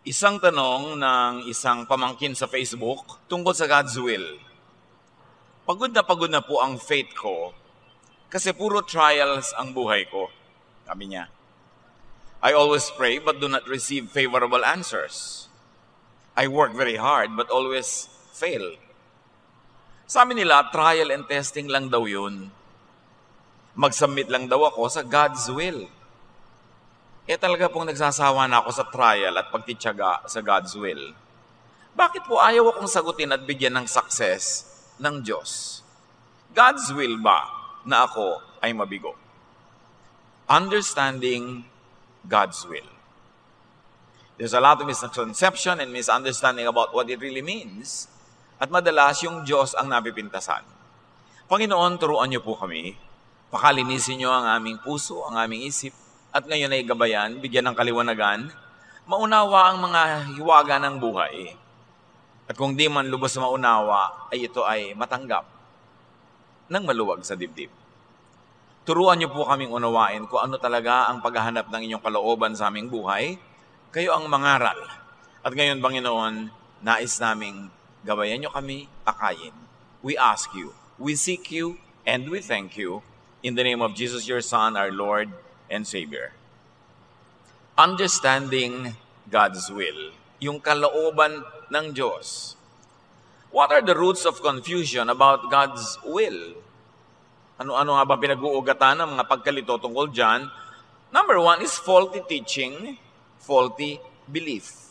Isang tanong ng isang pamangkin sa Facebook tungkol sa God's will. Pagod na po ang faith ko kasi puro trials ang buhay ko. Sabi niya, I always pray but do not receive favorable answers. I work very hard but always fail. Sabi nila, trial and testing lang daw yun. Mag-submit lang daw ako sa God's will. Talaga pong nagsasawa na ako sa trial at pagtityaga sa God's will. Bakit po ayaw akong sagutin at bigyan ng success ng Diyos? God's will ba na ako ay mabigo? Understanding God's will. There's a lot of misconception and misunderstanding about what it really means. At madalas yung Diyos ang napipintasan. Panginoon, turuan niyo po kami. Pakalinisin niyo ang aming puso, ang aming isip. At ngayon ay gabayan, bigyan ng kaliwanagan, maunawa ang mga hiwaga ng buhay. At kung di man lubos maunawa, ay ito ay matanggap ng maluwag sa dibdib. Turuan niyo po kaming unawain kung ano talaga ang paghahanap ng inyong kalooban sa aming buhay. Kayo ang mangaral. At ngayon, Panginoon, nais naming gabayan niyo kami, akayin. We ask you, we seek you, and we thank you. In the name of Jesus, your Son, our Lord and Savior. Understanding God's will. Yung kalooban ng Diyos. What are the roots of confusion about God's will? Ano-ano nga ba pinag-uugatan ng mga pagkalito tungkol dyan? Number one is faulty teaching, faulty belief.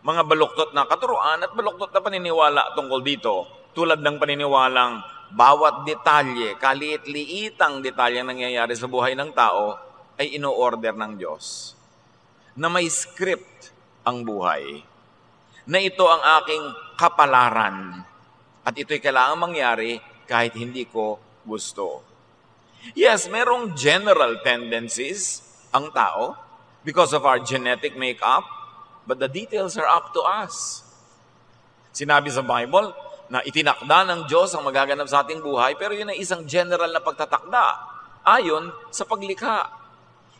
Mga baluktot na katuruan at baluktot na paniniwala tungkol dito. Tulad ng paniniwalang bawat detalye, kaliit-liitang detalye nangyayari sa buhay ng tao ay ino-order ng Diyos. Na may script ang buhay. Na ito ang aking kapalaran. At ito'y kailangang mangyari kahit hindi ko gusto. Yes, merong general tendencies ang tao because of our genetic makeup, but the details are up to us. Sinabi sa Bible na itinakda ng Diyos ang magaganap sa ating buhay, pero yun ay isang general na pagtatakda ayon sa paglikha.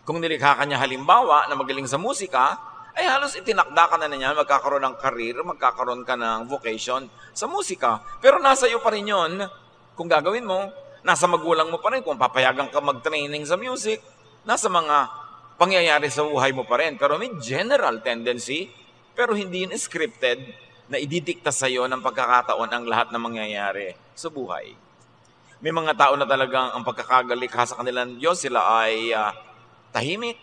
Kung nilikha ka niya halimbawa na magaling sa musika, ay halos itinakda ka na niya, magkakaroon ng career, magkakaroon ka ng vocation sa musika. Pero nasa iyo pa rin yun, kung gagawin mo, nasa magulang mo pa rin, kung papayagan ka mag-training sa music, nasa mga pangyayari sa buhay mo pa rin. Pero may general tendency, pero hindi yun scripted na ididikta sa iyo ng pagkakataon ang lahat ng mangyayari sa buhay. May mga tao na talagang ang pagkakagalikha sa kanilang Diyos, sila ay tahimik,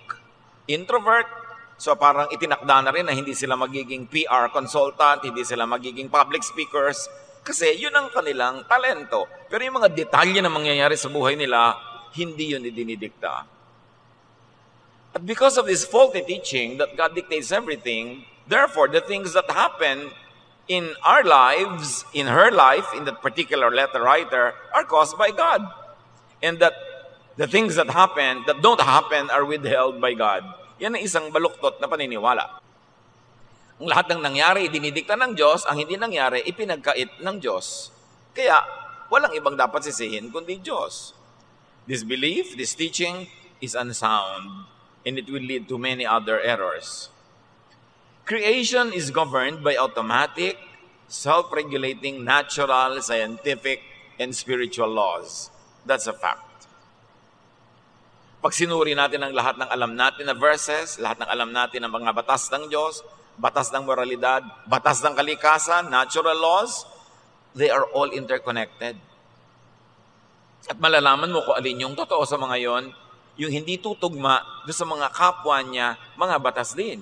introvert, so parang itinakda na rin na hindi sila magiging PR consultant, hindi sila magiging public speakers, kasi yun ang kanilang talento. Pero yung mga detalye na mangyayari sa buhay nila, hindi yun idinidikta. At because of this faulty teaching that God dictates everything, therefore the things that happen in our lives, in her life, in that particular letter writer, are caused by God. And that the things that happen, that don't happen, are withheld by God. Yan ang isang baluktot na paniniwala. Ang lahat ng nangyari, dinidikta ng Diyos. Ang hindi nangyari, ipinagkait ng Diyos. Kaya, walang ibang dapat sisihin kundi Diyos. This belief, this teaching, is unsound. And it will lead to many other errors. Creation is governed by automatic, self-regulating, natural, scientific, and spiritual laws. That's a fact. Pag sinuri natin ang lahat ng alam natin na verses, lahat ng alam natin ng mga batas ng Diyos, batas ng moralidad, batas ng kalikasan, natural laws, they are all interconnected. At malalaman mo kung alin yung totoo sa mga yon, yung hindi tutugma doon sa mga kapwa niya, mga batas din.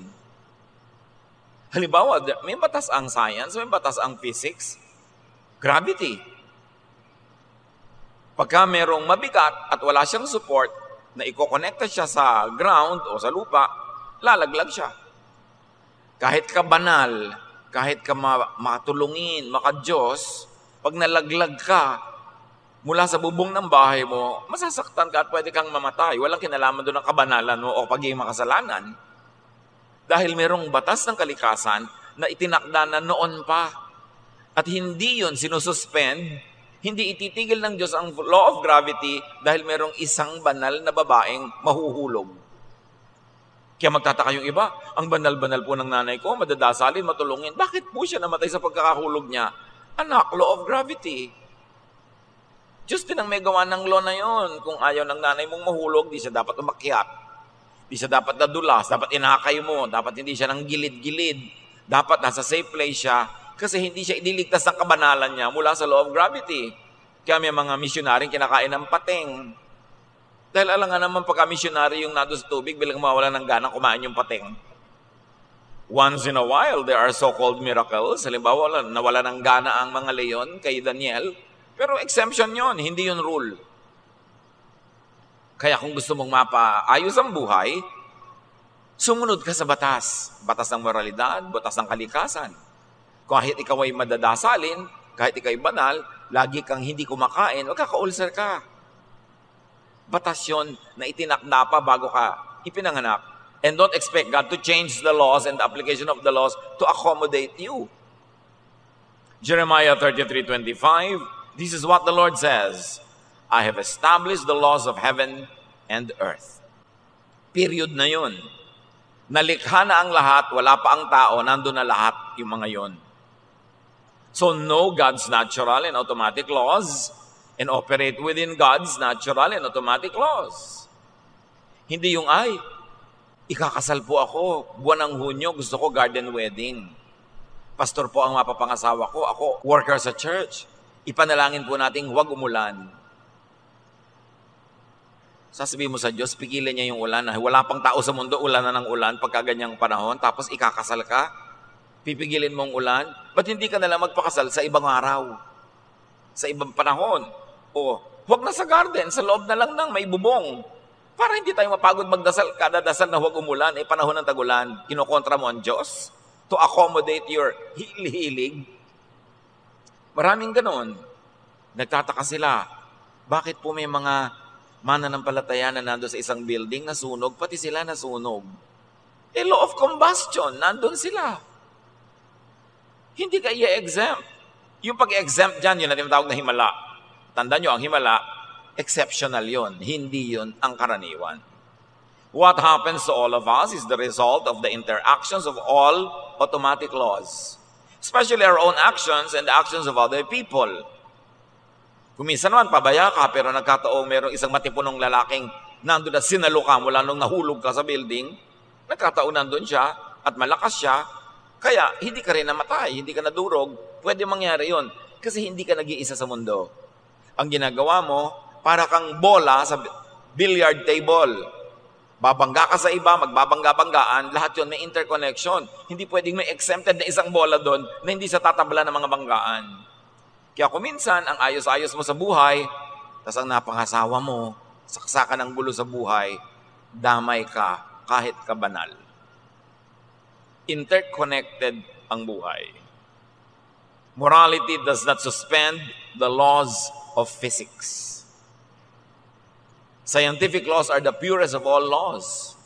Halimbawa, may batas ang science, may batas ang physics, gravity. Pagka merong mabigat at wala siyang support, na ikokonekta siya sa ground o sa lupa, lalaglag siya. Kahit ka banal, kahit ka matulungin, maka-Diyos, pag nalaglag ka mula sa bubong ng bahay mo, masasaktan ka at pwede kang mamatay. Walang kinalaman doon ng kabanalan mo o pagiging makasalanan. Dahil merong batas ng kalikasan na itinakda na noon pa. At hindi yun sinususpend. Hindi ititigil ng Diyos ang law of gravity dahil merong isang banal na babaeng mahuhulog. Kaya magtataka yung iba, ang banal-banal po ng nanay ko, madadasalin, matulungin. Bakit po siya namatay sa pagkakahulog niya? Anak, law of gravity. Diyos din ang may gawa ng law na yon. Kung ayaw ng nanay mong mahulog, di siya dapat umakyat. Di siya dapat nadulas, dapat inakay mo, dapat hindi siya nang gilid-gilid. Dapat nasa safe place siya kasi hindi siya iniligtas ng kabanalan niya mula sa law of gravity. Kaya may mga misyonaring kinakain ng pating. Dahil alam nga naman pagka-missionary yung nado sa tubig, bilang mawala ng gana, kumain yung pating. Once in a while, there are so-called miracles. Halimbawa, nawala ng gana ang mga leon kay Daniel. Pero exemption yon, hindi yun rule. Kaya kung gusto mong mapaayos ang buhay, sumunod ka sa batas. Batas ng moralidad, batas ng kalikasan. Kahit ikaw ay madadasalin, kahit ikaw ay banal, lagi kang hindi kumakain, magkaka-ulcer ka. Batas yun na itinakda pa bago ka ipinanganak. And don't expect God to change the laws and the application of the laws to accommodate you. Jeremiah 33:25, this is what the Lord says, I have established the laws of heaven and earth. Period na yun. Nalikha na ang lahat, wala pa ang tao, nandun na lahat yung mga yun. So know God's natural and automatic laws and operate within God's natural and automatic laws. Hindi yung, ay, ikakasal po ako, buwan ng Hunyo, gusto ko garden wedding. Pastor po ang mapapangasawa ko, ako worker sa church. Ipanalangin po nating huwag umulan. Sasabihin mo sa Diyos, pigilan niya yung ulan. Wala pang tao sa mundo, ulan na ng ulan pagka ganyang panahon, tapos ikakasal ka, pipigilin mong ulan. Ba't hindi ka nalang magpakasal sa ibang araw? Sa ibang panahon? O, huwag na sa garden, sa loob na lang ng may bubong. Para hindi tayo mapagod magdasal, kada dasal na huwag umulan, panahon ng tagulan, kinokontra mo ang Diyos to accommodate your hilig. Maraming ganon. Nagtataka sila, bakit po may mga mananampalataya na nandun sa isang building na sunog, pati sila nasunog? Law of combustion, nandun sila. Hindi ka i-exempt. Yung pag-exempt dyan, yun natin tawag na himala. Tandaan nyo, ang himala, exceptional yon, hindi yon ang karaniwan. What happens to all of us is the result of the interactions of all automatic laws, especially our own actions and the actions of other people. Kung minsan naman, pabaya ka, pero nagkataong mayroong isang matipunong lalaking nandun na sinalo ka mula nung nahulog ka sa building, nagkataong nandun siya at malakas siya, kaya hindi ka rin namatay, hindi ka nadurog, pwede mangyari yon kasi hindi ka nag-iisa sa mundo. Ang ginagawa mo, para kang bola sa billiard table. Babangga ka sa iba, magbabangga-banggaan, lahat yun may interconnection. Hindi pwedeng may exempted na isang bola doon na hindi sa tatabla ng mga banggaan. Kaya kung minsan, ang ayos-ayos mo sa buhay, tas ang napangasawa mo, saksakan ng gulo sa buhay, damay ka kahit ka banal. Interconnected ang buhay. Morality does not suspend the laws of physics. Scientific laws are the purest of all laws.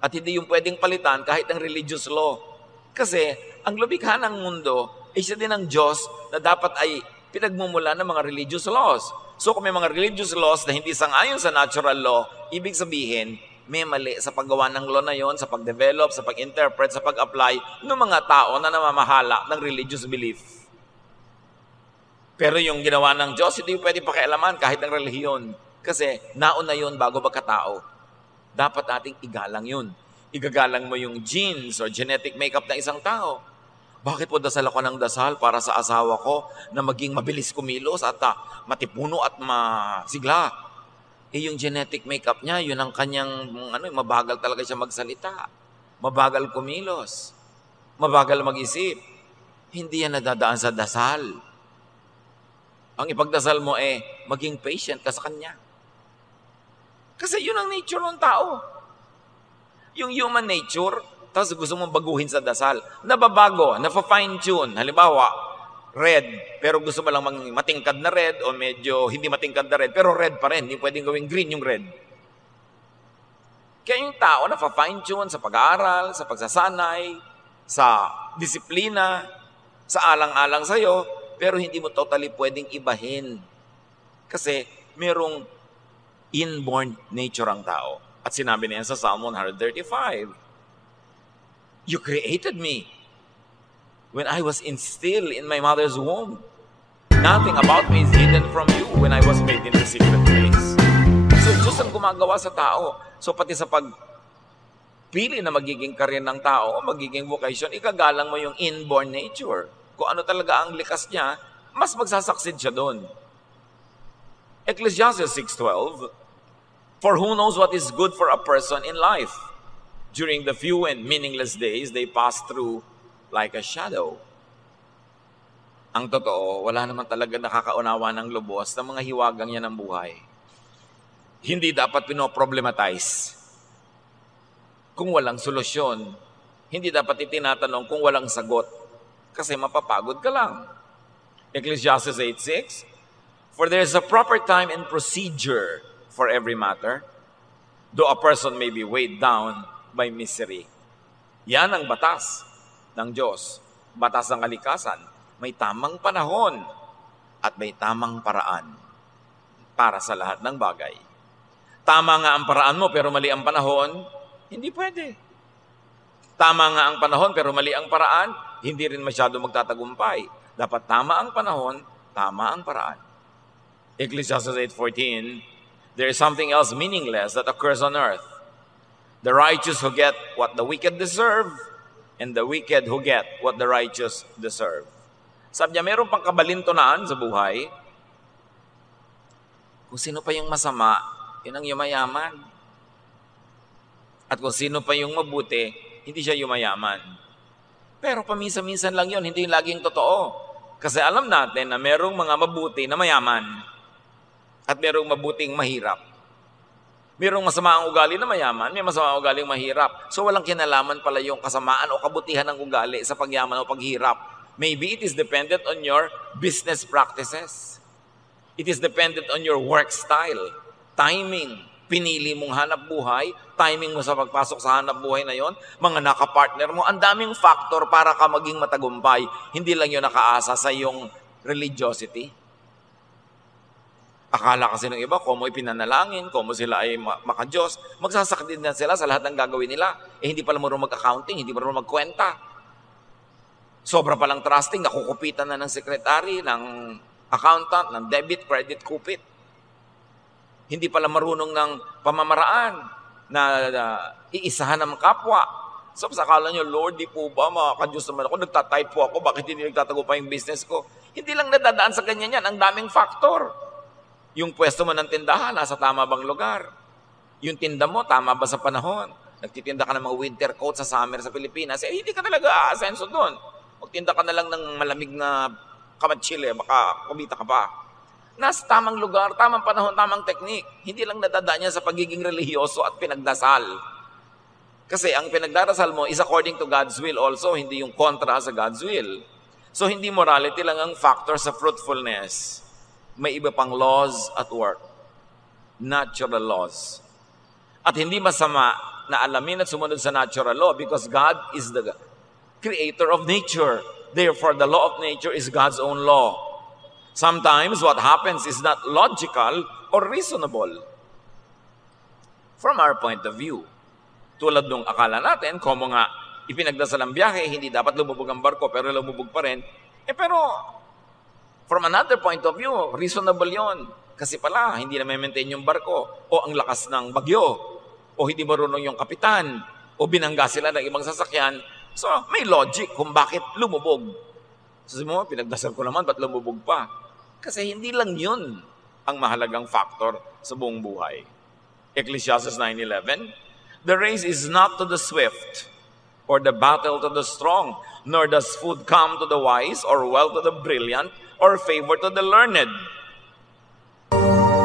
At hindi yung pwedeng palitan kahit ang religious law. Kasi ang lumikha ng mundo ay siya din ang Diyos na dapat ay pinagmumula ng mga religious laws. So kung may mga religious laws na hindi sang-ayon sa natural law, ibig sabihin, may mali sa paggawa ng law na yon, sa pag-develop, sa pag-interpret, sa pag-apply ng mga tao na namamahala ng religious belief. Pero yung ginawa ng Diyos, hindi pwede pakialaman kahit ang relihiyon. Kasi nauna yun bago magkatao. Dapat nating igalang yun. Igagalang mo yung genes or genetic makeup ng isang tao. Bakit po dasal ako ng dasal para sa asawa ko na maging mabilis kumilos at matipuno at masigla? Yung genetic makeup niya, yun ang kanyang, mabagal talaga siya magsalita. Mabagal kumilos. Mabagal mag-isip. Hindi yan nadadaan sa dasal. Ang ipagdasal mo maging patient ka sa kanya. Kasi yun ang nature ng tao. Yung human nature, tapos gusto mong baguhin sa dasal, nababago, nafa-fine-tune. Halimbawa, red, pero gusto mo lang matingkad na red o medyo hindi matingkad na red, pero red pa rin. Hindi pwedeng gawing green yung red. Kaya yung tao nafa-fine-tune sa pag-aaral, sa pagsasanay, sa disiplina, sa alang-alang sa'yo, pero hindi mo totally pwedeng ibahin. Kasi merong inborn nature ang tao. At sinabi niya sa Psalm 135, You created me when I was still in my mother's womb. Nothing about me is hidden from you when I was made in the secret place. So, Diyos ang gumagawa sa tao. So, pati sa pagpili na magiging career ng tao, magiging vocation, ikagalang mo yung inborn nature. Kung ano talaga ang likas niya, mas magsasaksid siya doon. Ecclesiastes 6:12, for who knows what is good for a person in life? During the few and meaningless days, they pass through like a shadow. Ang totoo, wala naman talaga nakakaunawa ng lubos ng mga hiwagang yan ng buhay. Hindi dapat pinoproblematize kung walang solusyon. Hindi dapat itinatanong kung walang sagot. Kasi mapapagod ka lang. Ecclesiastes 8:6, for there is a proper time and procedure for every matter, though a person may be weighed down by misery. Yan ang batas ng Diyos. Batas ng kalikasan. May tamang panahon at may tamang paraan para sa lahat ng bagay. Tama nga ang paraan mo pero mali ang panahon, hindi pwede. Tama nga ang panahon pero mali ang paraan, hindi rin masyado magtatagumpay. Dapat tama ang panahon, tama ang paraan. Ecclesiastes 8:14, there is something else meaningless that occurs on earth. The righteous who get what the wicked deserve, and the wicked who get what the righteous deserve. Sabi niya, meron pang kabalintunaan sa buhay. Kung sino pa yung masama, yun ang yumayaman. At kung sino pa yung mabuti, hindi siya yumayaman. Pero paminsan-minsan lang yun, hindi yung laging totoo. Kasi alam natin na merong mga mabuti na mayaman at merong mabuting mahirap. Merong masama ang ugali na mayaman, may masama ang ugaling mahirap. So walang kinalaman pala yung kasamaan o kabutihan ng ugali sa pagyaman o paghirap. Maybe it is dependent on your business practices. It is dependent on your work style, timing, pinili mong hanap buhay, timing mo sa pagpasok sa hanap buhay na yon, mga nakapartner mo, ang daming factor para ka maging matagumpay. Hindi lang yun nakaasa sa iyong religiosity. Akala kasi ng iba, kung mo ipinanalangin, kung mo sila ay makadiyos, magsasakdid na sila sa lahat ng gagawin nila. Eh hindi pala marunong mag-accounting, hindi marunong magkwenta. Sobra palang trusting, nakukupitan na ng secretary, ng accountant, ng debit, credit, kupit. Hindi pala marunong ng pamamaraan na iisahan ng kapwa. So sa akala nyo, Lord, di po ba, makakadiyos naman ako, nagtatype po ako, bakit hindi nagtatago pa yung business ko? Hindi lang nadadaan sa ganyan yan, ang daming factor. Yung pwesto mo ng tindahan, nasa tama bang lugar? Yung tinda mo, tama ba sa panahon? Nagtitinda ka ng mga winter coat sa summer sa Pilipinas, eh hindi ka talaga aasenso doon. Magtinda ka na lang ng malamig na kamatsile, baka kumita ka pa. Nasa tamang lugar, tamang panahon, tamang teknik. Hindi lang nadadaan niya sa pagiging religyoso at pinagdasal. Kasi ang pinagdarasal mo is according to God's will also, hindi yung kontra sa God's will. So hindi morality lang ang factor sa fruitfulness. May iba pang laws at work. Natural laws. At hindi masama na alamin at sumunod sa natural law because God is the creator of nature. Therefore, the law of nature is God's own law. Sometimes what happens is not logical or reasonable. From our point of view. Tulad nung akala natin, kung nga ipinagdasal ang biyahe, hindi dapat lumubog ang barko pero lumubog pa rin. Pero from another point of view, reasonable yon. Kasi pala, hindi na maintain yung barko. O ang lakas ng bagyo. O hindi marunong yung kapitan. O binangga sila ng ibang sasakyan. So, may logic kung bakit lumubog. Sabi mo, pinagdasal ko naman, ba't lumubog pa? Kasi hindi lang yun ang mahalagang factor sa buong buhay. Ecclesiastes 9:11, the race is not to the swift, or the battle to the strong, nor does food come to the wise, or wealth to the brilliant, or favor to the learned.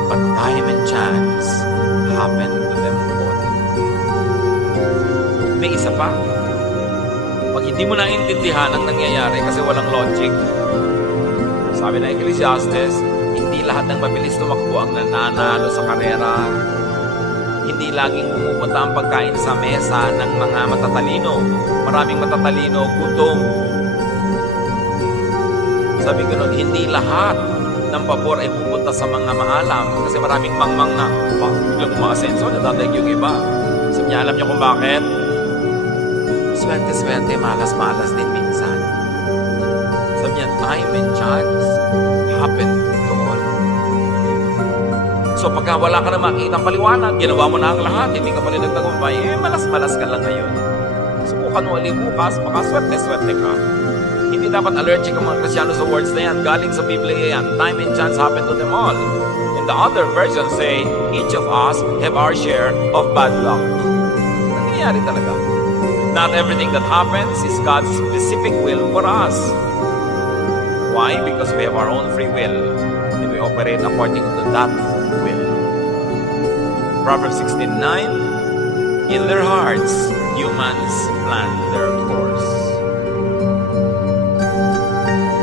But time and chance happen to them all. May isa pa. Pag hindi mo naintindihan ang nangyayari kasi walang logic, sabi na Ecclesiastes, hindi lahat ng mabilis tumakbo ang nananalo sa karera. Hindi laging pumupunta ang pagkain sa mesa ng mga matatalino. Maraming matatalino, gutom. Sabi ko nun, hindi lahat ng pabor ay pupunta sa mga maalam kasi maraming mangmang na biglang umaasenso, nadadaig yung iba. Sabi niya, alam niyo kung bakit? swerte-swerte, malas-malas din minsan. Sabi niya, time and chance happen to all. So pagka wala ka na makikitang paliwanag, ginawa mo na ang lahat, hindi ka pa rin nagtagumpay, malas-malas ka lang ngayon. Subukan mo ulit bukas, baka swerte-swerte ka. Hindi dapat allergic ang mga Kristyano sa words na yan. Galing sa Biblia yan. Time and chance happen to them all. And the other versions say, each of us have our share of bad luck. Nangyayari talaga. Not everything that happens is God's specific will for us. Why? Because we have our own free will. And we operate according to that will. Proverbs 16:9, in their hearts, humans plan their course.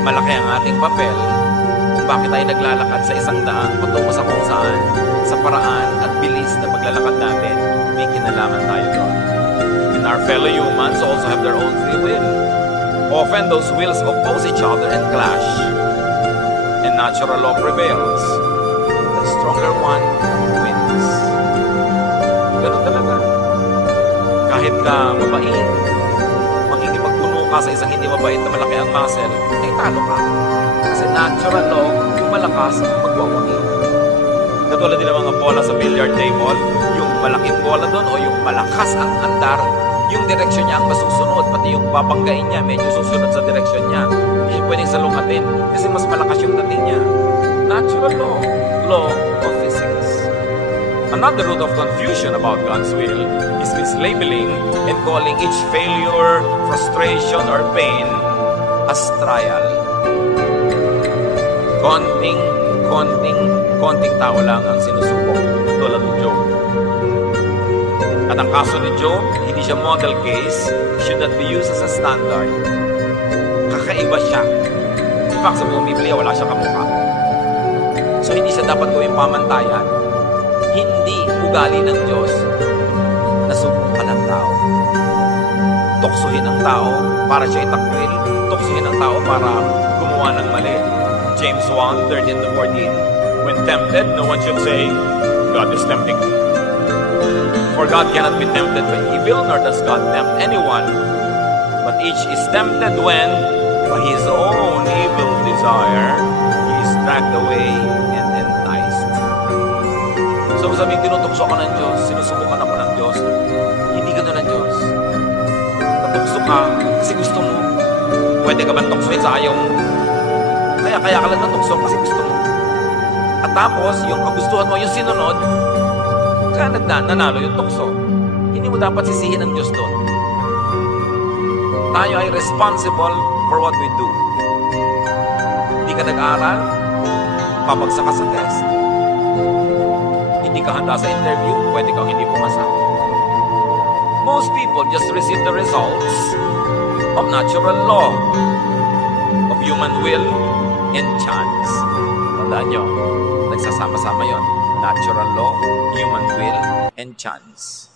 Malaki ang ating papel kung bakit tayo naglalakad sa isang daan patungo sa kung saan, sa paraan at bilis na paglalakad natin, may kinalaman tayo doon. And our fellow humans also have their own free will. Often those wills oppose each other and clash. And natural law prevails. The stronger one wins. Ganun talaga. Kahit ka mabait, makikipagpuno ka sa isang hindi mabait na malaki ang muscle, ay talo ka. Kasi natural law, yung malakas, magwawagi. Katulad din ng mga bola sa billiard table, yung malaking bola doon o yung malakas ang andar, yung direksyon niya ang masusunod, pati yung babanggain niya, medyo susunod sa direksyon niya. Hindi siya pwedeng salungatin kasi mas malakas yung dating niya. Natural law, law of physics. Another root of confusion about God's will is mislabeling and calling each failure, frustration, or pain as trial. Konting tao lang ang sinusubok, tulad ni Job. At ang kaso ni Job, hindi siya model case, should not be used as a standard. Kakaiba siya. In fact, sa buong Biblia, wala siyang kamukha. So, hindi siya dapat gawing pamantayan. Hindi ugali ng Diyos na subukan ng tao. Tuksuhin ang tao para siya itakwil. Tuksuhin ang tao para gumawa ng mali. James 1:13-14. When tempted, no one should say, God is tempting me. For God cannot be tempted by evil, nor does God tempt anyone. But each is tempted when, by his own evil desire, he is dragged away and enticed. So sabihin, tinutukso ka ng Diyos, sinusubukan ako ng Diyos. Hindi ka na ng Diyos. Natukso ka kasi gusto mo. Pwede ka ba tuksoin sa ayaw mo? Kaya ka lang natukso kasi gusto mo. At tapos, yung kagustuhan mo, yung sinunod, kaya nanalo yung tukso. Hindi mo dapat sisihin ang Diyos doon. Tayo ay responsible for what we do. Hindi ka nag-aral, papagsak ka sa test. Hindi ka handa sa interview, pwede kang hindi pumasa. Most people just receive the results of natural law, of human will and chance. Tandaan nyo, nagsasama-sama yon. Natural law, human will, and chance.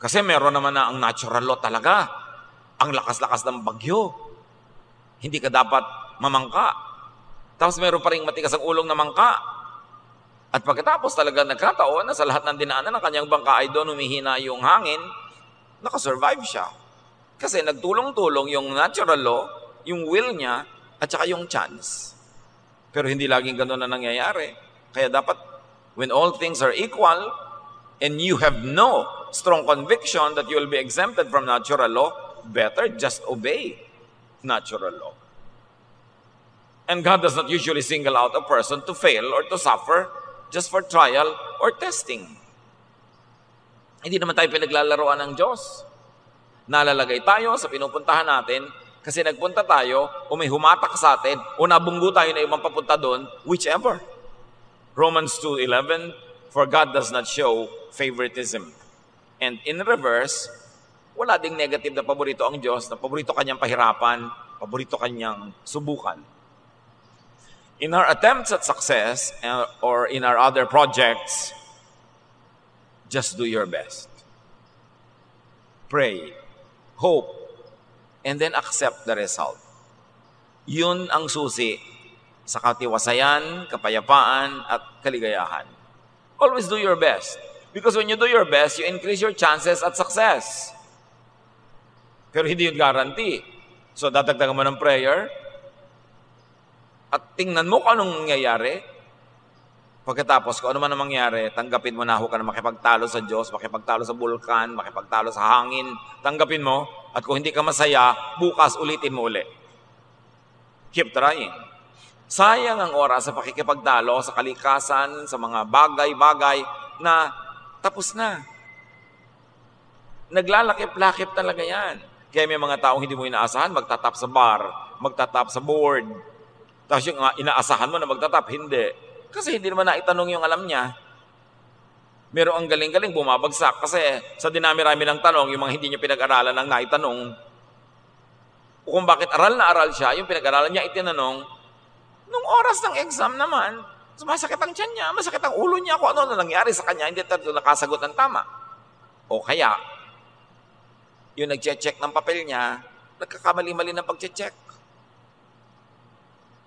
Kasi meron naman na ang natural law talaga. Ang lakas-lakas ng bagyo. Hindi ka dapat mamangka. Tapos meron pa rin matigas ang ulong na mangka. At pagkatapos talaga nagkataon na sa lahat ng dinaanan ng kanyang bangka ay doon humihina yung hangin, nakasurvive siya. Kasi nagtulong-tulong yung natural law, yung will niya, at saka yung chance. Pero hindi laging gano'n na nangyayari. Kaya dapat, when all things are equal, and you have no strong conviction that you will be exempted from natural law, better just obey natural law. And God does not usually single out a person to fail or to suffer just for trial or testing. Hindi naman tayo pinaglalaroan ng Diyos. Nalalagay tayo sa pinupuntahan natin kasi nagpunta tayo o may humatak sa atin o nabunggo tayo na ibang papunta doon, whichever. Romans 2:11, for God does not show favoritism. And in reverse, wala ding negative na paborito ang Diyos, na paborito kanyang pahirapan, paborito kanyang subukan. In our attempts at success or in our other projects, just do your best. Pray, hope, and then accept the result. Yun ang susi sa katiwasayan, kapayapaan, at kaligayahan. Always do your best. Because when you do your best, you increase your chances at success. Pero hindi yun guarantee. So, dadagdagan mo ng prayer at tingnan mo kung anong nangyayari. Pagkatapos, kung ano man ang mangyari, tanggapin mo na ka na makipagtalo sa Diyos, makipagtalo sa bulkan, makipagtalo sa hangin. Tanggapin mo. At kung hindi ka masaya, bukas ulitin mo uli. Keep trying. Sayang ang oras sa pakikipagtalo sa kalikasan, sa mga bagay-bagay na tapos na. Naglalakip-lakip talaga yan. Kaya may mga taong hindi mo inaasahan, magtatap sa bar, magtatap sa board. Tapos yung inaasahan mo na magtatap, hindi. Kasi hindi naman naitanong yung alam niya. Meron ang galing-galing bumabagsak kasi sa dinami-rami ng tanong, yung mga hindi niya pinag-aralan ang naitanong, o kung bakit aral na aral siya, yung pinag-aralan niya itinanong, nung oras ng exam naman, masakit ang tiyan niya, masakit ang ulo niya, kung ano na nangyari sa kanya, hindi tayo nakasagot ng tama. O kaya, yung nag-check ng papel niya, nagkakamali-mali ng pag-check.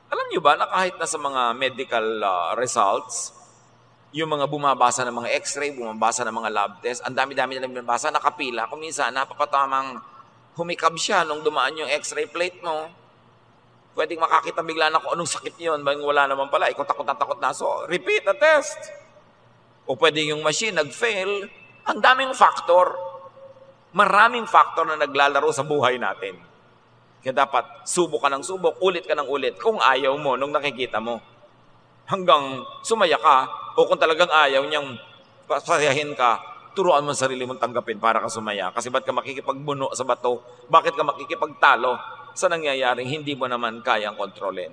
Alam niyo ba na kahit na sa mga medical results, yung mga bumabasa ng mga x-ray, bumabasa ng mga lab test, ang dami-dami na bumabasa, nakapila. Kung minsan, napapatamang humikab siya nung dumaan yung x-ray plate mo. Pwedeng makakita bigla na kung anong sakit yun, wala naman pala, ikaw takot na takot na. So, repeat the test. O pwede yung machine nag-fail. Ang daming factor. Maraming factor na naglalaro sa buhay natin. Kaya dapat subok ka ng subok, ulit ka ng ulit kung ayaw mo nung nakikita mo. Hanggang sumaya ka o kung talagang ayaw niyang pasayahin ka, turuan mo sarili mong tanggapin para ka sumaya. Kasi ba't ka makikipagbuno sa bato? Bakit ka makikipagtalo sa nangyayaring hindi mo naman kayang kontrolin?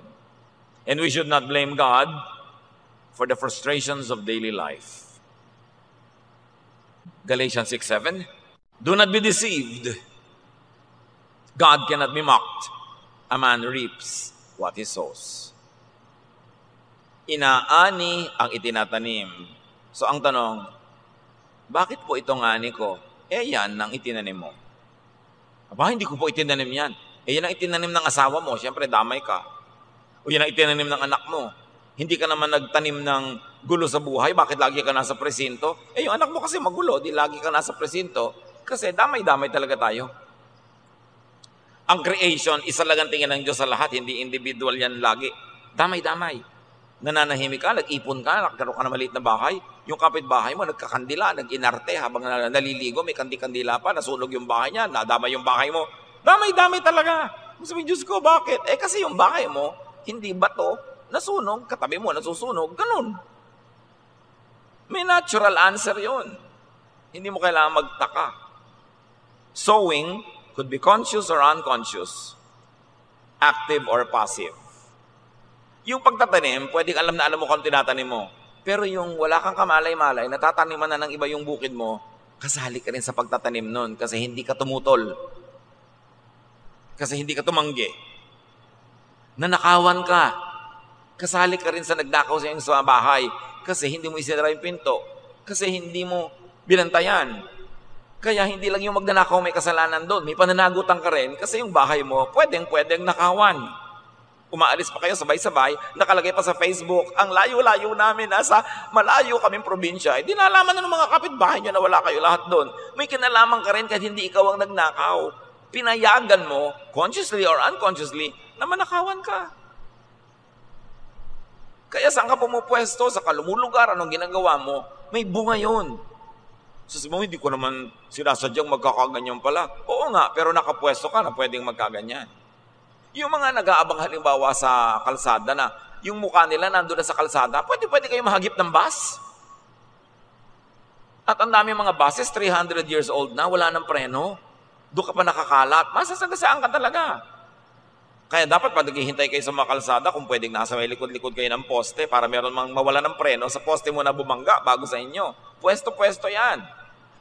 And we should not blame God for the frustrations of daily life. Galatians 6:7. Do not be deceived. God cannot be mocked. A man reaps what he sows. Inaani ang itinatanim. So ang tanong, bakit po itong ani ko? Yan ang itinanim mo. Aba, hindi ko po itinanim yan. Yan ang itinanim ng asawa mo. Siyempre, damay ka. O yan ang itinanim ng anak mo. Hindi ka naman nagtanim ng gulo sa buhay. Bakit lagi ka nasa presinto? Yung anak mo kasi magulo. Di lagi ka nasa presinto. Kasi damay-damay talaga tayo. Ang creation, isa lang ang tingin ng Diyos sa lahat, hindi individual yan lagi. Damay-damay. Nananahimik ka, nag-ipon ka, nagkaroon ka na maliit na bahay. Yung kapitbahay mo, nagkakandila, nag-inarte, habang naliligo, may kandi-kandila pa, nasunog yung bahay niya, nadamay yung bahay mo. Damay-damay talaga. Sabi, Diyos ko, bakit? Kasi yung bahay mo, hindi bato, nasunog, katabi mo, nasusunog, ganun. May natural answer yun. Hindi mo kailangan magtaka. Sowing could be conscious or unconscious, active or passive. Yung pagtatanim, pwedeng alam na alam mo kung tinatanim mo. Pero yung wala kang kamalay-malay, natataniman na ng iba yung bukid mo, kasali ka rin sa pagtatanim nun kasi hindi ka tumutol. Kasi hindi ka tumanggi. Nanakawan ka. Kasali ka rin sa nagdakaw sa iyong sa bahay kasi hindi mo isinara yung pinto. Kasi hindi mo binantayan. Kaya hindi lang yung magnanakaw may kasalanan doon. May pananagutan ka rin kasi yung bahay mo pwedeng nakawan. Umaalis pa kayo sabay-sabay, nakalagay pa sa Facebook, ang layo-layo namin, nasa malayo kaming probinsya. Di nalaman na ng mga kapitbahay nyo na wala kayo lahat doon. May kinalaman ka rin kahit hindi ikaw ang nagnakaw. Pinayagan mo, consciously or unconsciously, na manakawan ka. Kaya saan ka pumupwesto, sa kalumulugar, anong ginagawa mo, may bunga yun. So sabi mo, hindi ko naman sinasadyang magkakaganyan pala. Oo nga, pero nakapwesto ka na pwedeng magkaganyan. Yung mga nag-aabang halimbawa sa kalsada na yung mukha nila nandun na sa kalsada, pwede kayo mahagip ng bus. At ang dami mga buses, 300 years old na, wala ng preno. Doon ka pa nakakalat, masasagasaan ka talaga. Kaya dapat pag naghihintay kayo sa mga kalsada, kung pwedeng nasa may likod-likod kayo ng poste para meron mang mawala ng preno, sa poste mo na bumangga bago sa inyo. Pwesto-pwesto yan.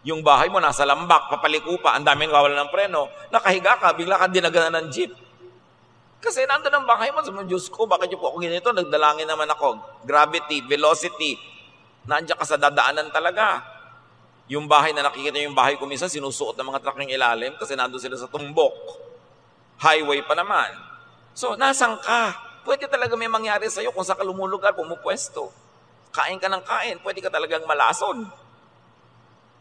Yung bahay mo nasa lambak, papaliko pa, ang daming wawala ng preno, nakahiga ka, bigla ka dinaganan ng jeep. Kasi nandun ang bahay mo, sabi mo, Diyos ko, bakit yung po ako ganito? Nagdalangin naman ako. Gravity, velocity, nandiyan ka sa dadaanan talaga. Yung bahay na nakikita yung bahay ko minsan, sinusuot ng mga truck ng ilalim kasi nandun sila sa tumbok. Highway pa naman. So, nasan ka? Pwede talaga may mangyari sa'yo kung sa kalumulugar, pumupwesto. Kain ka ng kain, pwede ka talagang malason.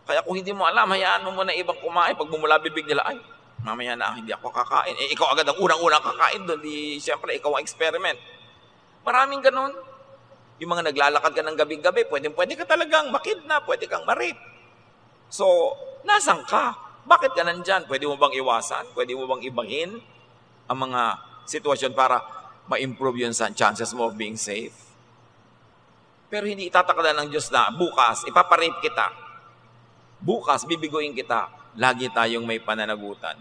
Kaya kung hindi mo alam, hayaan mo muna ibang kumain. Pag bumula bibig nila, ay, mamaya na hindi ako kakain. Ikaw agad ang unang-unang kakain doon. Siyempre, ikaw ang experiment. Maraming ganun. Yung mga naglalakad ka ng gabi-gabi, pwede ka talagang makidnap, pwede kang marip. So, nasan ka? Bakit ka nandyan? Pwede mo bang iwasan? Pwede mo bang ibahin ang mga sitwasyon para ma-improve yun sa chances mo of being safe? Pero hindi itatakda ng Diyos na bukas, ipaparate kita. Bukas, bibiguin kita. Lagi tayong may pananagutan.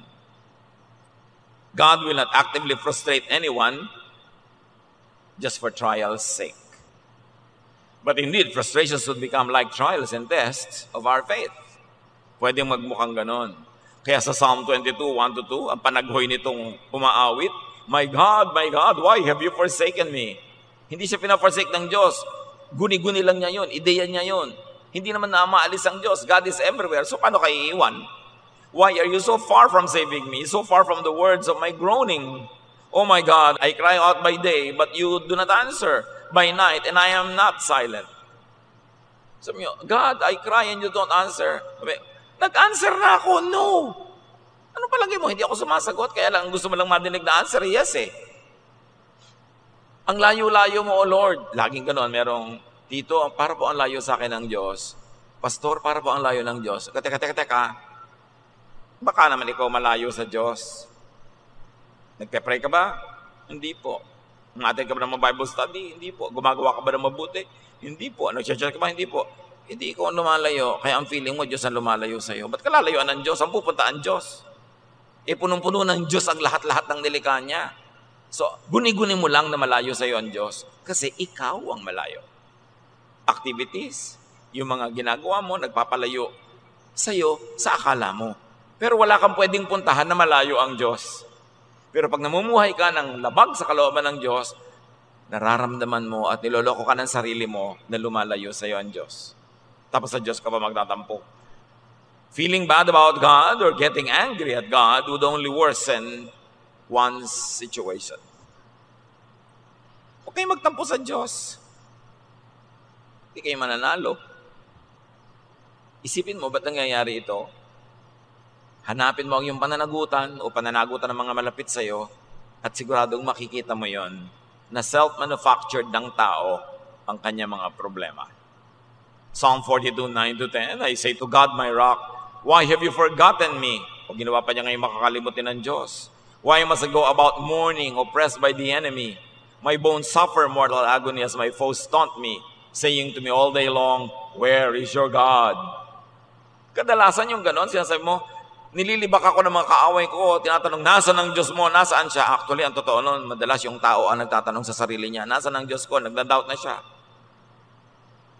God will not actively frustrate anyone just for trial's sake. But indeed, frustrations would become like trials and tests of our faith. Pwedeng magmukhang ganon. Kaya sa Psalm 22, 1-2, ang panaghoy nitong umaawit, my God, why have you forsaken me? Hindi siya pinaforsake ng Diyos. Guni-guni lang niya yun. Ideya niya yun. Hindi naman na maalis ang Diyos. God is everywhere. So paano kayo iiwan? Why are you so far from saving me? So far from the words of my groaning? Oh my God, I cry out by day, but you do not answer. By night, and I am not silent. Sabi niyo, God, I cry and you don't answer. Sabi, nag-answer na ako, no. Ano palagi mo? Hindi ako sumasagot, kaya lang gusto mo lang madinig na answer, yes eh. Ang layo-layo mo, O Lord. Laging ganoon, merong, Tito, para po ang layo sa akin ng Diyos. Pastor, para po ang layo ng Diyos. Teka. Baka naman ikaw malayo sa Diyos. Nagpe-pray ka ba? Hindi po. Umattend ka ba ng Bible study? Hindi po. Gumagawa ka ba ng mabuti? Hindi po. Nag-church ka ba? Hindi po. Hindi ikaw ang lumalayo. Kaya ang feeling mo, Diyos ang lumalayo sa iyo. Ba't ka lalayuan ng Diyos? Ang pupunta ang Diyos. Punong-puno ng Diyos ang lahat-lahat ng nilikha niya. So, guni-guni mo lang na malayo sa iyo ang Diyos. Kasi ikaw ang malayo. Activities, yung mga ginagawa mo, nagpapalayo sa iyo sa akala mo. Pero wala kang pwedeng puntahan na malayo ang Diyos. Pero pag namumuhay ka ng labag sa kalooban ng Diyos, nararamdaman mo at niloloko ka ng sarili mo na lumalayo sa iyo ang Diyos. Tapos sa Diyos ka pa magtatampo. Feeling bad about God or getting angry at God would only worsen one's situation. Huwag kayo magtampo sa Diyos. Hindi kayo mananalo. Isipin mo, ba't nangyayari ito? Hanapin mo ang iyong pananagutan o pananagutan ng mga malapit sa iyo at siguradong makikita mo yon na self-manufactured ng tao ang kanya mga problema. Psalm 42, 9-10, I say to God, my rock, why have you forgotten me? O ginawa pa niya ngayon makakalimutin ng Diyos. Why must I go about mourning, oppressed by the enemy? My bones suffer mortal agony as my foes taunt me, saying to me all day long, where is your God? Kadalasan yung ganon, sinasabi mo, nililibak ako ng mga kaaway ko, tinatanong, nasaan ang Diyos mo? Nasaan siya? Actually, ang totoo nun, madalas yung tao ang nagtatanong sa sarili niya, nasaan ang Diyos ko? Nagda-doubt na siya.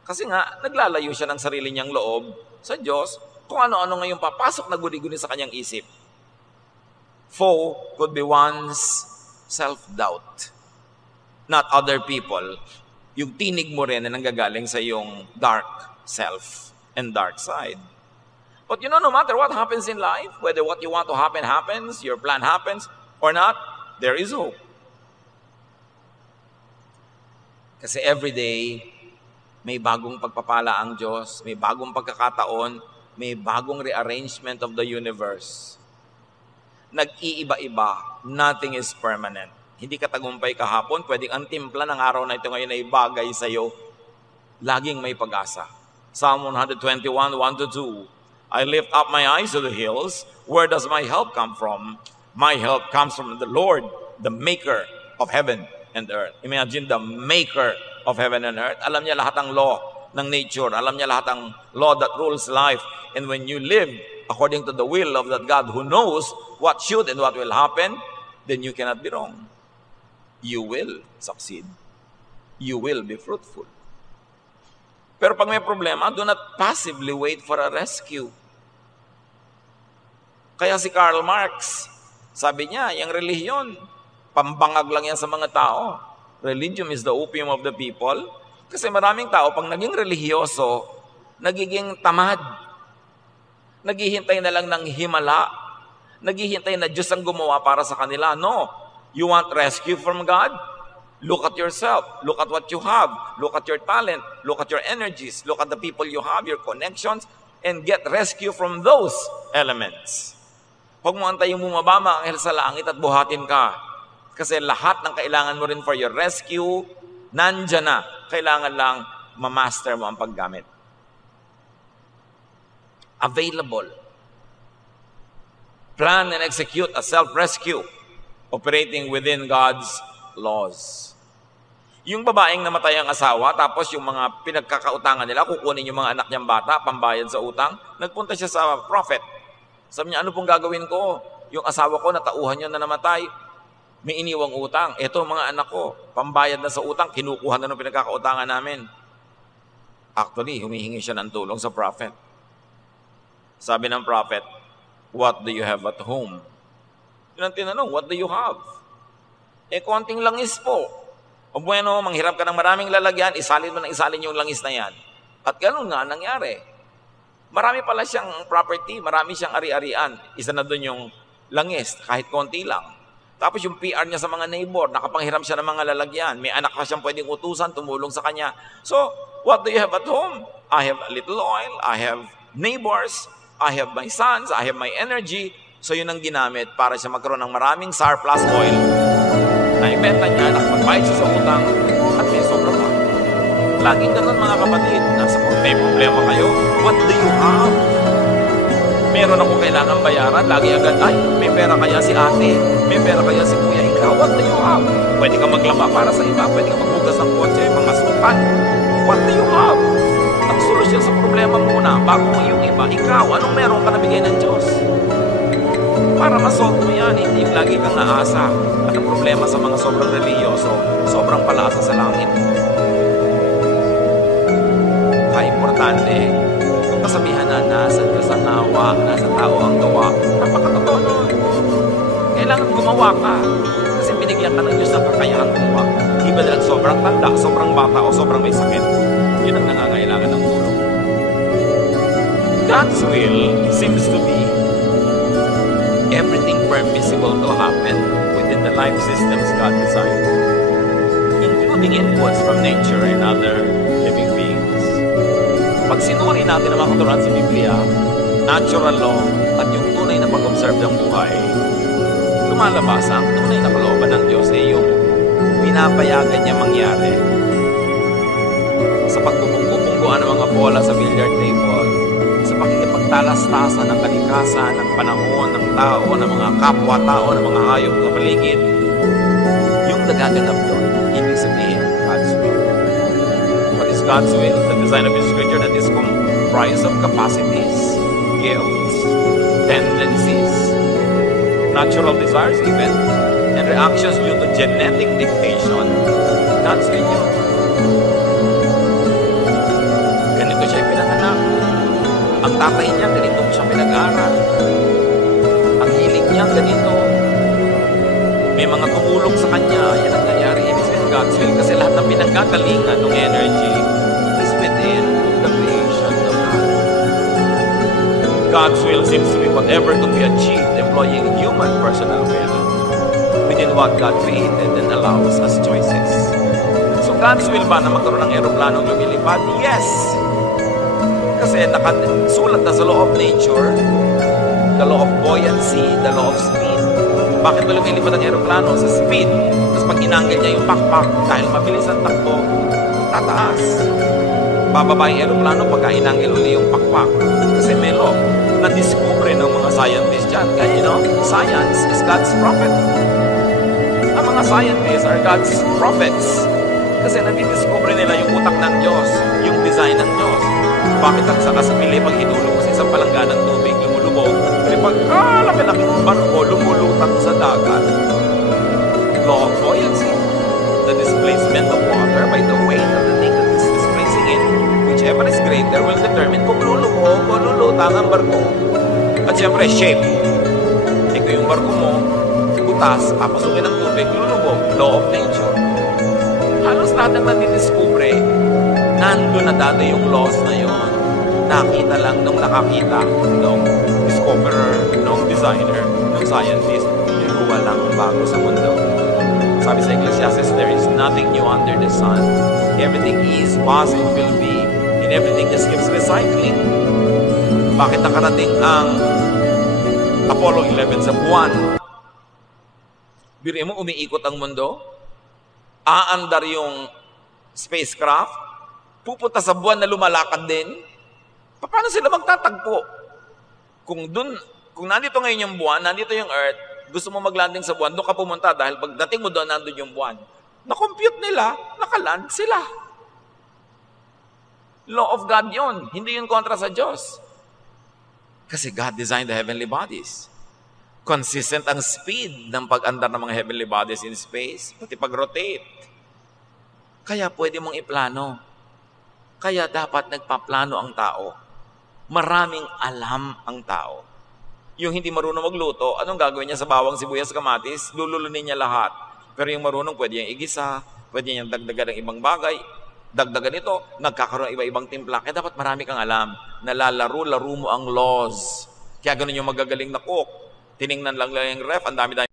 Kasi nga, naglalayo siya ng sarili niyang loob sa Diyos kung ano-ano ngayong papasok na guni-guni sa kanyang isip. Foe could be one's self-doubt, not other people. Yung tinig mo rin na nanggagaling sa iyong dark self and dark side. But you know, no matter what happens in life, whether what you want to happen happens, your plan happens, or not, there is hope. Kasi every day, may bagong pagpapala ang Diyos, may bagong pagkakataon, may bagong rearrangement of the universe. Nag-iiba-iba, nothing is permanent. Hindi ka tagumpay kahapon, pwedeng ang timpla ng araw na ito ngayon ay bagay sa iyo. Laging may pag-asa. Psalm 121, 1-2, I lift up my eyes to the hills. Where does my help come from? My help comes from the Lord, the maker of heaven and earth. Imagine the maker of heaven and earth. Alam niya lahat ng law ng nature. Alam niya lahat ng law that rules life. And when you live according to the will of that God who knows what should and what will happen, then you cannot be wrong. You will succeed. You will be fruitful. Pero pag may problema, do not passively wait for a rescue. Kaya si Karl Marx, sabi niya, yung relihiyon, pambangag lang yan sa mga tao. Religion is the opium of the people. Kasi maraming tao, pag naging relihiyoso, nagiging tamad. Naghihintay na lang ng himala. Naghihintay na Diyos ang gumawa para sa kanila. No. You want rescue from God? Look at yourself. Look at what you have. Look at your talent. Look at your energies. Look at the people you have, your connections, and get rescue from those elements. Huwag mo antayong bumaba mga anghel sa langit at buhatin ka. Kasi lahat ng kailangan mo rin for your rescue, nandyan na. Kailangan lang ma-master mo ang paggamit. Available. Plan and execute a self-rescue operating within God's laws. Yung babaeng namatay ang asawa, tapos yung mga pinagkakautangan nila, kukunin yung mga anak niyang bata, pambayad sa utang, nagpunta siya sa prophet. Sabi niya, ano pong gagawin ko? Yung asawa ko, natauhan niyo na namatay, may iniwang utang. Ito, mga anak ko, pambayad na sa utang, kinukuha na ng pinagkakautangan namin. Actually, humihingi siya ng tulong sa prophet. Sabi ng prophet, what do you have at home? Yun ang tinanong, what do you have? Konting langis po. O bueno, manghirap ka ng maraming lalagyan, isalin mo ng isalin yung langis na yan. At ganun nga nangyari. Marami pala siyang property, marami siyang ari-arian. Isa na doon yung langis, kahit konti lang. Tapos yung PR niya sa mga neighbor, nakapanghiram siya ng mga lalagyan. May anak pa siyang pwedeng utusan, tumulong sa kanya. So, what do you have at home? I have a little oil, I have neighbors, I have my sons, I have my energy. So yun ang ginamit para siya magkaroon ng maraming surplus oil. Naibenta niya, nakapagbayad siya sa utang, at may sobra pa. Laging ganun mga kapatid, may problema kayo, what do you have? Meron ako kailangan bayaran, lagi agad, ay, may pera kaya si ate, may pera kaya si kuya, ikaw, what do you have? Pwede ka maglaba para sa iba, pwede ka maghugas ng kotse, mga sukan, what do you have? Ang solusyon sa problema muna, bago mo yung iba, ikaw, anong meron ka na bigay ng Diyos? Para masolve mo yan, hindi lagi kang naasa. At ang problema sa mga sobrang religyoso, sobrang palasa sa langit. Kaya importante, kung kasabihan na nasa Diyos ang nawa, nasa tao ang gawa, napakatotoo nun. Kailangan gumawa ka. Kasi binigyan ka ng Diyos ng kakayahan gumawa. Di ba lang sobrang tanda, sobrang bata, o sobrang may sakit? Yun ang nangangailangan ng tulong. God's will seems to be everything permissible to happen within the life systems God designed, including inputs from nature and other living beings. Pag sinuri natin ang mga katuruan sa Biblia, natural law at yung tunay na pag-observe ng buhay, lumalabas ang tunay na kalooban ng Diyos ay yung pinapayagan niya mangyari sa pagbubungguan ng mga bola sa billiard table, sa pakikipagtalastasan ng kalikasan, ng panahon, ng tao, ng mga kapwa-tao, ng mga hayop sa paligid. Yung nagaganap doon, ibig sabihin, God's will. What is God's will? The design of His creature that is comprised of capacities, gifts, tendencies, natural desires even, and reactions due to genetic dictation. God's will yun. Ganito siya pinanganak. Ang tatay niya, ganito siya pinag-aaral. Ang hilig niya, ganito. May mga tumulong sa kanya. Yan ang nangyari. Ibig sabihin God's will. Kasi lahat ng pinagkagalingan ng energy is within the creation of God. God's will seems to be whatever could be achieved employing human personal will within what God created and allows as choices. So God's will ba na magkaroon ng aeroplanong lumilipad? Yes! Kasi nakasulat na sa law of nature, the law of buoyancy, the law of speed. Bakit ba lumilipad ang aeroplano? Sa speed. Tapos pag inanggel niya yung pakpak, dahil mabilis ang takbo, tataas. Bababa yung aeroplano pagka inanggel uli yung pakpak. Kasi may law. Na-discover ng mga scientists dyan. Kaya, science is God's prophet. Ang mga scientists are God's prophets. Kasi nadidiscover nila yung utak ng Diyos, yung design ng Diyos. Bakit ang saka sa pili, pag hinulog mo sa isang palangga ng tubig, lumulubog, pero pagkalaki-laki ng barko, lumulutang sa dagat. Law of buoyancy. The displacement of water by the weight of the thing that is displacing it, whichever is greater, will determine kung lulubog o lulutang ang barko. At siyempre, shape. Kung yung barko mo, butas, papasukin ng tubig, lulubog. Law of nature. Halos lahat ng nadidiscover, nandun na dati yung laws na yun. Nakita lang nung nakakita, nung discoverer, nung designer, nung scientist, yung walang bago sa mundo. Sabi sa Ecclesiastes, there is nothing new under the sun. Everything is, was, and will be, and everything just keeps recycling. Bakit nakarating ang Apollo 11 sa buwan. Biro mo, umiikot ang mundo, aandar yung spacecraft, pupunta sa buwan na lumalakad din. Paano sila magtatagpo? Kung nandito ngayon yung buwan, nandito yung Earth, gusto mo maglanding sa buwan, doon ka pumunta dahil pagdating mo doon, nandun yung buwan. Na-compute nila, nakaland sila. Law of God yon, hindi yun kontra sa Diyos. Kasi God designed the heavenly bodies. Consistent ang speed ng pag-andar ng mga heavenly bodies in space, pati pag-rotate. Kaya pwede mong iplano. Kaya dapat nagpaplano ang tao. Maraming alam ang tao. Yung hindi marunong magluto, anong gagawin niya sa bawang, sibuyas, kamatis? Lululunin niya lahat. Pero yung marunong, pwede niyang igisa, pwede niyang dagdagan ng ibang bagay, dagdagan ito, nagkakaroon ng iba-ibang timpla. Kaya dapat marami kang alam. Nalalaro-laro mo ang laws. Kaya ganun yung magagaling na cook. Tiningnan lang yung ref, ang dami-dami.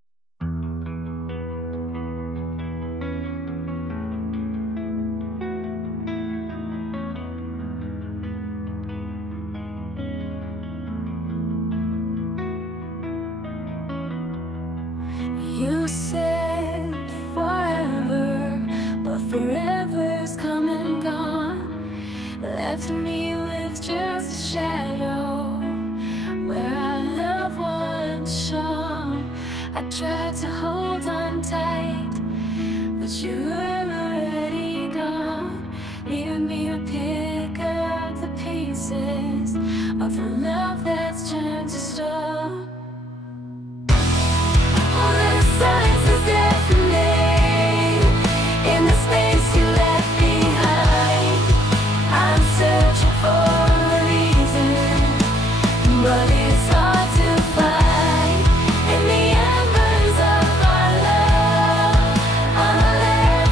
You said forever, but forever's come and gone. Left me with just a shadow where our love once shone. I tried to hold on tight, but you were already gone, leaving me to pick up the pieces of the love that's turned to stone. All the signs are deafening in the space you left behind. I'm searching for a reason, but it's hard to find. In the embers of our love, I'm left